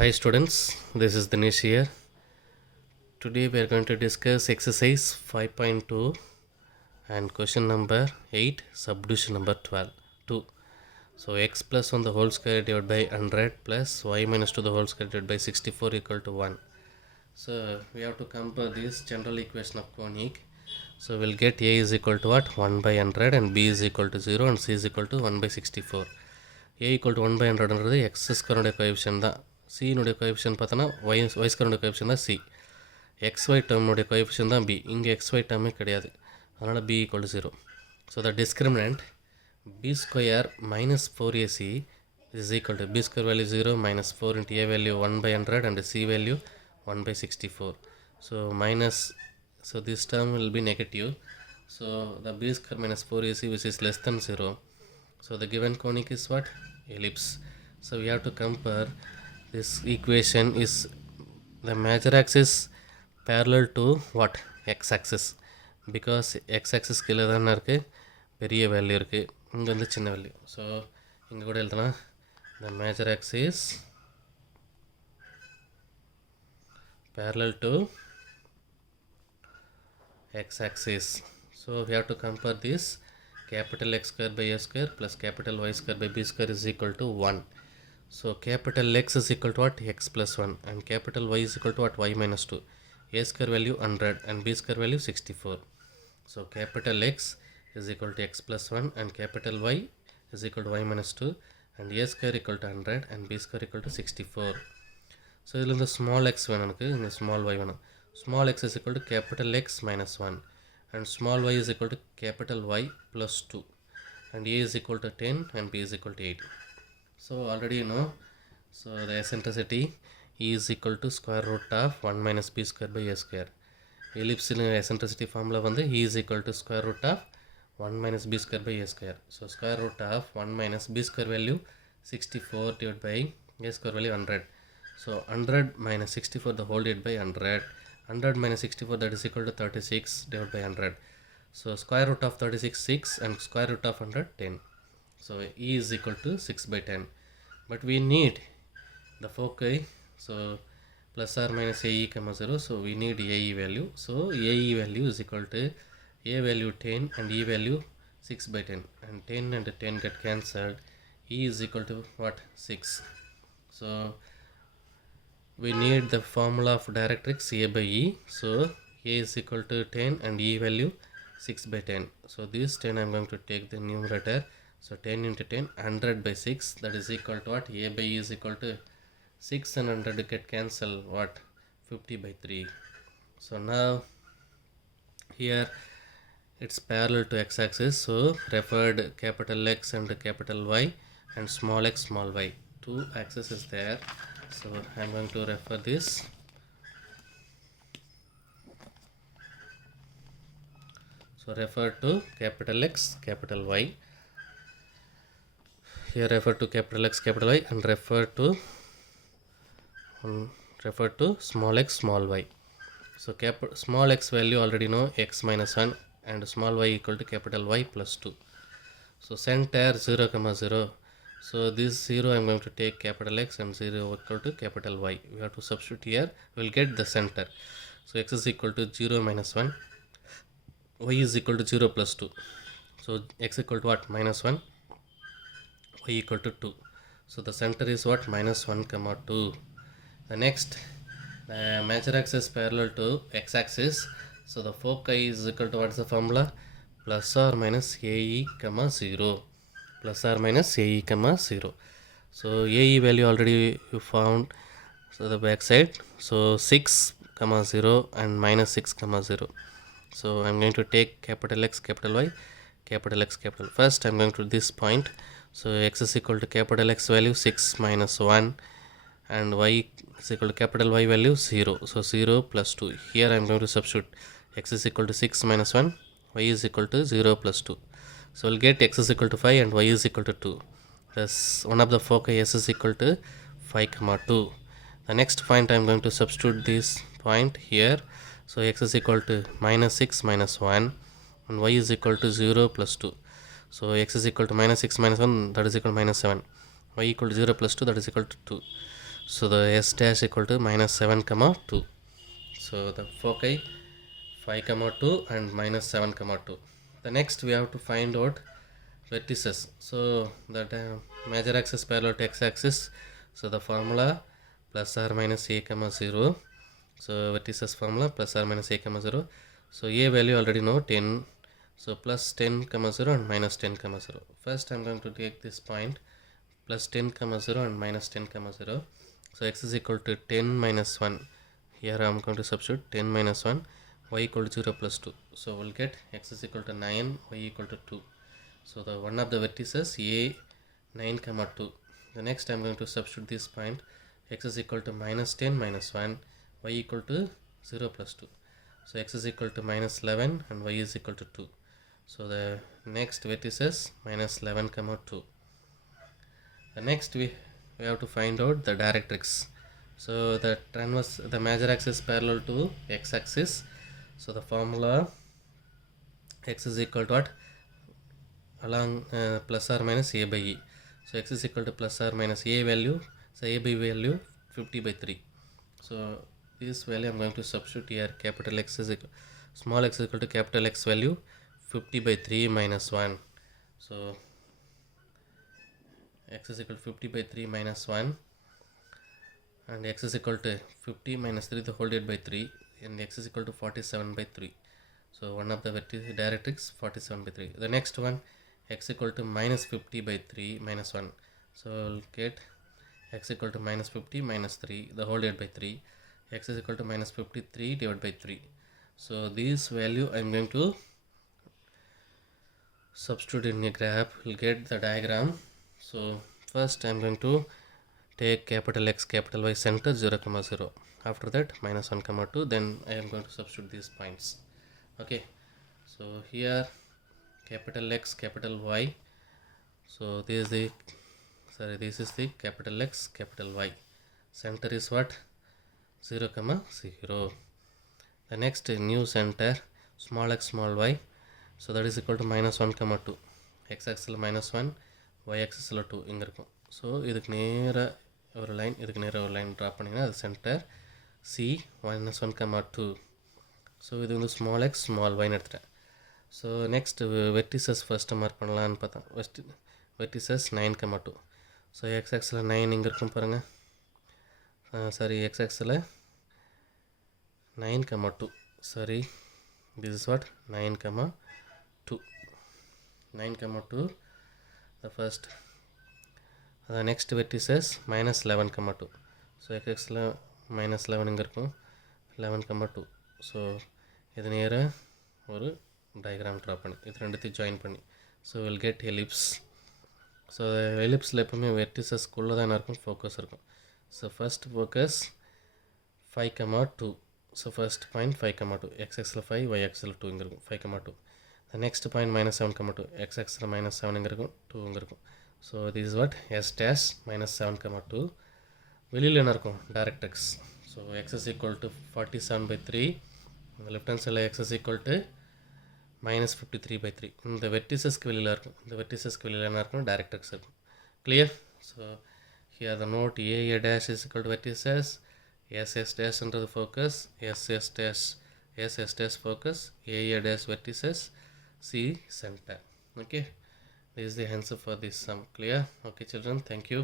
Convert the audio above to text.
Hi students, this is Dinesh here. Today we are going to discuss exercise 5.2 and question number 8, subdivision number 12. 2. So x plus 1 the whole square divided by 100 plus y minus 2 the whole square divided by 64 equal to 1. So we have to compare this general equation of conic. So we'll get a is equal to what? 1 by 100 and b is equal to 0 and c is equal to 1 by 64. a equal to 1 by 100 x square coefficient தான். c னுடைய coefficient பார்த்தோன்னா y square coefficient தான் c. xy term னுடைய coefficient தான் b. இங்கே xy term கிடையாது, அதனால் b equal to 0. So the discriminant b square minus 4ac is equal to b square value 0 minus 4 into a value 1 by 100 and c value 1 by 64. So minus, so this term will be negative. So the b square minus 4ac which is less than 0. So the given conic is what? Ellipse. So we have to compare this equation. Is the major axis parallel to what? X axis, because x axis கீழே தானே இருக்குது, பெரிய value இருக்குது, இங்கே வந்து சின்ன value. So இங்கே கூட எழுதலாம் the major axis parallel to x axis. So we have to compare this. Capital X square by A square plus capital Y square by B square is equal to 1. So capital X is equal to what? X plus 1 and capital Y is equal to what? Y minus 2. A square value 100 and B square value 64. So capital X is equal to X plus 1 and capital Y is equal to Y minus 2 and A square equal to 100 and B square equal to 64. So இதில் இந்த small x வேணும், எனக்கு இந்த small y வேணும். Small x is equal to capital X minus 1 and small y is equal to capital Y plus 2 and A is equal to 10 and B is equal to 8. So already you know, so the eccentricity E is equal to square root of 1 minus B square by A square. Ellipse eccentricity formula வந்து E is equal to square root of 1 minus B square by A square. So square root of 1 minus B square value 64 divided by A square value 100. So 100 minus 64 the whole divided by 100. 100 minus 64 that is equal to 36 divided by 100. So square root of 36 6 and square root of 100 10. So E is equal to 6 by 10. But we need the foci, so plus or minus AE comma 0. So we need AE value. So AE value is equal to A value 10 and E value 6 by 10 and 10 and 10 get cancelled. E is equal to what? 6. So we need the formula of directrix A by E. So A is equal to 10 and E value 6 by 10. So this 10 I am going to take the numerator. So 10 into 10, 100 by 6, that is equal to what? A by E is equal to 6 and 100 get cancel what? 50 by 3. So now here it's parallel to x axis. So referred capital X and capital Y and small x small y. Two axes is there. So I am going to refer this. So refer to capital X, capital Y. Here refer to capital X, capital Y and refer to small x, small y. So small x value already know, x minus 1 and small y equal to capital Y plus 2. So center 0 comma 0. So this 0 I am going to take capital X and 0 equal to capital Y. We have to substitute here, we will get the center. So x is equal to 0 minus 1, y is equal to 0 plus 2. So x equal to what? Minus 1, y equal to 2. So the center is what? Minus 1 comma 2. The next, the major axis parallel to x axis. So the foci is equal to what is the formula? Plus or minus AE comma 0. Plus or minus AE comma 0. So AE value already you found. So the back side. So 6 comma 0 and minus 6 comma 0. So I am going to take capital X, capital Y, capital X, capital. First I am going to this point. So x is equal to capital X value 6 minus 1 and y is equal to capital Y value 0. So 0 plus 2. Here I am going to substitute x is equal to 6 minus 1, y is equal to 0 plus 2. So we'll get x is equal to 5 and y is equal to 2. Thus one of the foci s is equal to 5 comma 2. The next point I am going to substitute this point here. So x is equal to minus 6 minus 1 and y is equal to 0 plus 2. So x is equal to minus 6 minus 1, that is equal to minus 7. Y equal to 0 plus 2, that is equal to 2. So the s dash equal to minus 7 comma 2. So the foci 5 comma 2 and minus 7 comma 2. The next we have to find out vertices. So that major axis parallel to x axis. So the formula plus or minus a comma 0. So vertices formula plus or minus a comma 0. So a value already know 10. So plus 10 comma 0 and minus 10 comma 0. First I am going to take this point plus 10 comma 0 and minus 10 comma 0. So x is equal to 10 minus 1. Here I am going to substitute 10 minus 1, y equal to 0 plus 2. So we'll get x is equal to 9, y equal to 2. So the one of the vertices a 9 comma 2. The next I am going to substitute this point x is equal to minus 10 minus 1, y equal to 0 plus 2. So x is equal to minus 11 and y is equal to 2. So the next vertices minus 11 comma 2. The next we have to find out the directrix. So the major axis parallel to x axis. So the formula x is equal to what? Along plus or minus a by e. So x is equal to plus or minus a value. So a by value 50 by 3. So this value I am going to substitute here. Capital X is equal, small x is equal to capital X value 50 by 3 minus 1. So x is equal to 50 by 3 minus 1 and x is equal to 50 minus 3 the whole divided by 3 and x is equal to 47 by 3. So one of the directrix 47 by 3. The next one x equal to minus 50 by 3 minus 1. So we'll get x equal to minus 50 minus 3 the whole divided by 3. X is equal to minus 53 divided by 3. So this value I am going to substitute in a graph. We'll get the diagram. So first I am going to take capital X capital Y center 0 comma 0. After that minus 1 comma 2. Then I am going to substitute these points. Okay. So here capital X capital Y. So this is the capital X capital Y. Center is what? 0 comma 0. The next new center small x small y. So that is equal to minus 1 comma 2. X axis minus 1, y axis 2 இங்க இருக்கும். So இதுக்கு நேராக ஒரு line, இதுக்கு நேராக ஒரு line draw பண்ணிங்கன்னா அது centre C minus 1 comma 2. So இது வந்து ஸ்மால் எக்ஸ் ஸ்மால் ஒய்னு எடுத்துட்டேன். So next vertices first mark பண்ணலான்னு பார்த்தேன். Vertices 9 comma 2. So X axial 9 இங்கே இருக்கும் பாருங்கள். Sorry X axial 9 comma 2. Sorry, this is what 9 comma 2. 9 comma 2. The first, the next vertices minus 11 comma 2. So x minus 11 இங்கே இருக்கும், 11 comma 2. So இது நேராக ஒரு டயக்ராம் ட்ரா பண்ணி இது ரெண்டுத்தையும் ஜாயின் பண்ணி so will get ellipse. So எலிப்ஸில் எப்போவுமே வெர்டிசஸ்க்குள்ளே தான் இருக்கும் ஃபோக்கஸ் இருக்கும். So first focus 5 comma 2. So first point 5 comma 2, x axis 5, y axis 2 இங்கே இருக்கும் 5 comma 2. The next point minus 7 comma 2, x axis minus 7 இங்கே இருக்கும் 2 இங்கே இருக்கும். So this is what s dash minus 7 comma 2. வெளியில் என்ன இருக்கும் directrix. So x is equal to 47 by 3. இந்த left hand side x is equal to minus 53 by 3. இந்த வெர்டிசஸ்க்கு வெளியில் இருக்கும், இந்த வெர்டிசஸ்க்கு வெளியில் என்ன இருக்கும் directrix இருக்கும். Clear? So here the note a dash is equal to vertices, s dash under the focus, s dash focus, a dash vertices, c center. Okay, this is the answer for this sum. Clear? Okay children, thank you.